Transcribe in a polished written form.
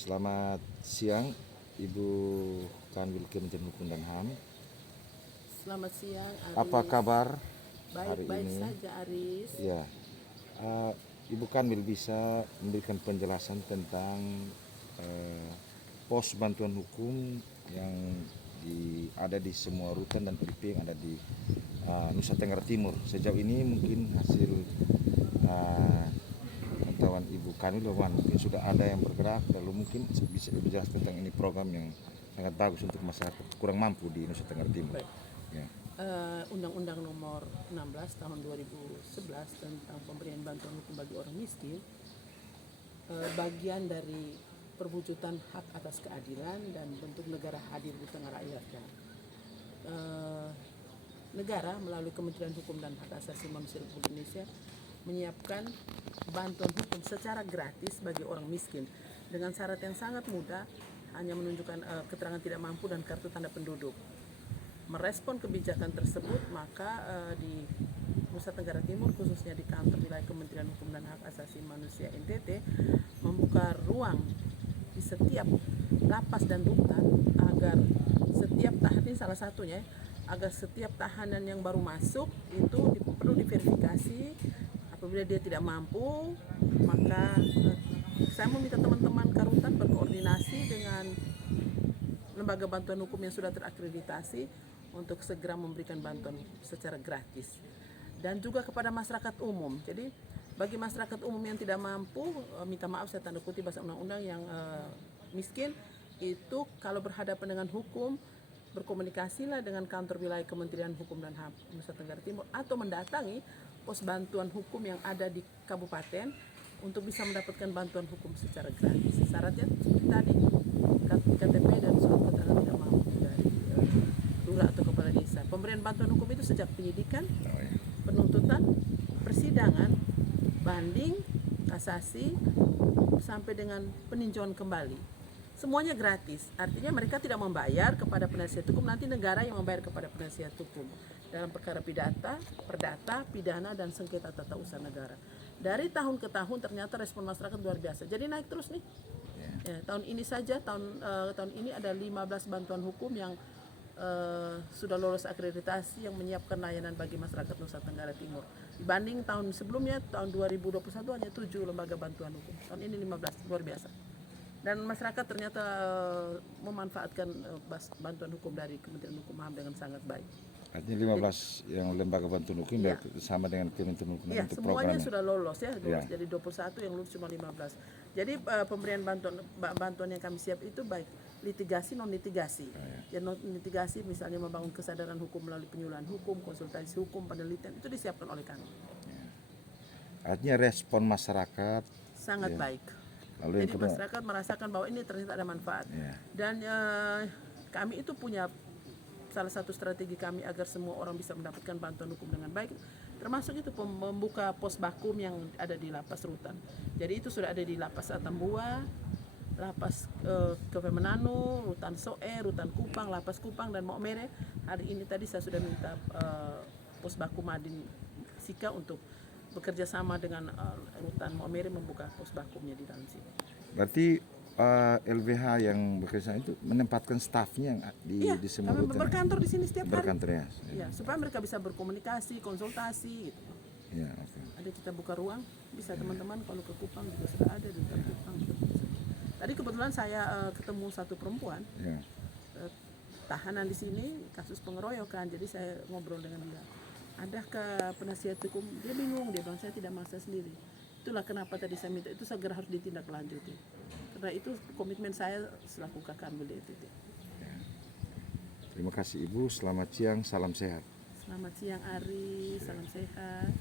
Selamat siang, Ibu Kanwil Kementerian Hukum dan HAM. Selamat siang, Aris. Apa kabar hari Baik-baik ini? saja, Aris. Ya, Ibu Kanwil bisa memberikan penjelasan tentang pos bantuan hukum yang ada di semua rutan dan UIP yang ada di Nusa Tenggara Timur. Sejauh ini mungkin hasil pengetahuan Ibu Kanwil mungkin sudah ada yang bergerak, lalu mungkin bisa lebih jelas tentang ini program yang sangat bagus untuk masyarakat kurang mampu di Nusa Tenggara Timur. Ya. Undang-Undang Nomor 16 Tahun 2011 tentang pemberian bantuan hukum bagi orang miskin bagian dari perwujudan hak atas keadilan dan bentuk negara hadir di tengah rakyatnya. Negara melalui Kementerian Hukum dan Hak Asasi Manusia Republik Indonesia menyiapkan bantuan hukum secara gratis bagi orang miskin dengan syarat yang sangat mudah, hanya menunjukkan keterangan tidak mampu dan kartu tanda penduduk. Merespon kebijakan tersebut, maka di Nusa Tenggara Timur, khususnya di kantor wilayah Kementerian Hukum dan Hak Asasi Manusia NTT, membuka ruang di setiap lapas dan rutan agar setiap tahanan, ini salah satunya, agar setiap tahanan yang baru masuk itu perlu diverifikasi. Apabila dia tidak mampu, maka saya meminta teman-teman Karutan berkoordinasi dengan lembaga bantuan hukum yang sudah terakreditasi untuk segera memberikan bantuan secara gratis. Dan juga kepada masyarakat umum. Jadi bagi masyarakat umum yang tidak mampu, minta maaf saya tanda kutip bahasa undang-undang, yang miskin, itu kalau berhadapan dengan hukum, berkomunikasilah dengan kantor wilayah Kementerian Hukum dan HAM Nusa Tenggara Timur atau mendatangi pos bantuan hukum yang ada di kabupaten untuk bisa mendapatkan bantuan hukum secara gratis. Syaratnya seperti tadi, KTP dan surat keterangan tidak mampu dari lurah atau kepala desa. Pemberian bantuan hukum itu sejak penyidikan, penuntutan, persidangan, banding, kasasi, sampai dengan peninjauan kembali. Semuanya gratis, artinya mereka tidak membayar kepada penasihat hukum, nanti negara yang membayar kepada penasihat hukum dalam perkara perdata, pidana, dan sengketa tata usaha negara. Dari tahun ke tahun ternyata respon masyarakat luar biasa, jadi naik terus nih. Ya, tahun ini saja, tahun ini ada 15 bantuan hukum yang sudah lolos akreditasi yang menyiapkan layanan bagi masyarakat Nusa Tenggara Timur. Dibanding tahun sebelumnya, tahun 2021 hanya 7 lembaga bantuan hukum. Tahun ini 15, luar biasa. Dan masyarakat ternyata memanfaatkan bantuan hukum dari Kementerian Hukum HAM dengan sangat baik. Artinya 15 yang lembaga bantuan hukum ya, sama dengan Kementerian Hukum ya, untuk semuanya programnya sudah lolos ya, ya. Jadi 21 yang lulus cuma 15. Jadi pemberian bantuan yang kami siap itu baik litigasi, non litigasi. Ya, non litigasi misalnya membangun kesadaran hukum melalui penyuluhan hukum, konsultasi hukum, penelitian, itu disiapkan oleh kami. Ya. Artinya respon masyarakat sangat baik. Lalu jadi masyarakat merasakan bahwa ini ternyata ada manfaat. Dan kami itu punya salah satu strategi kami agar semua orang bisa mendapatkan bantuan hukum dengan baik, termasuk itu membuka pos bakum yang ada di lapas rutan. Jadi itu sudah ada di lapas Atambua, lapas Kevemenanu, rutan Soe, rutan Kupang, lapas Kupang, dan Maumere. Hari ini tadi saya sudah minta pos bakum Madin Sika untuk bekerja sama dengan rutan Maumere membuka pos bakumnya di dalam sini. Berarti LBH yang bekerja itu menempatkan stafnya di semua rutan. Berkantor di sini setiap hari. Berkantor ya. Ya, supaya mereka bisa berkomunikasi, konsultasi gitu. Ya, okay. Ada kita buka ruang, bisa teman-teman kalau ke Kupang juga sudah ada di rutan Kupang. Tadi kebetulan saya ketemu satu perempuan. Tahanan di sini kasus pengeroyokan, jadi saya ngobrol dengan dia. Adakah penasihat hukum? Dia bingung, dia bilang saya tidak maksa sendiri. Itulah kenapa tadi saya minta itu segera harus ditindaklanjuti. Karena itu komitmen saya selaku Kakanwil DPT. Terima kasih Ibu, selamat siang, salam sehat. Selamat siang Ari, salam sehat.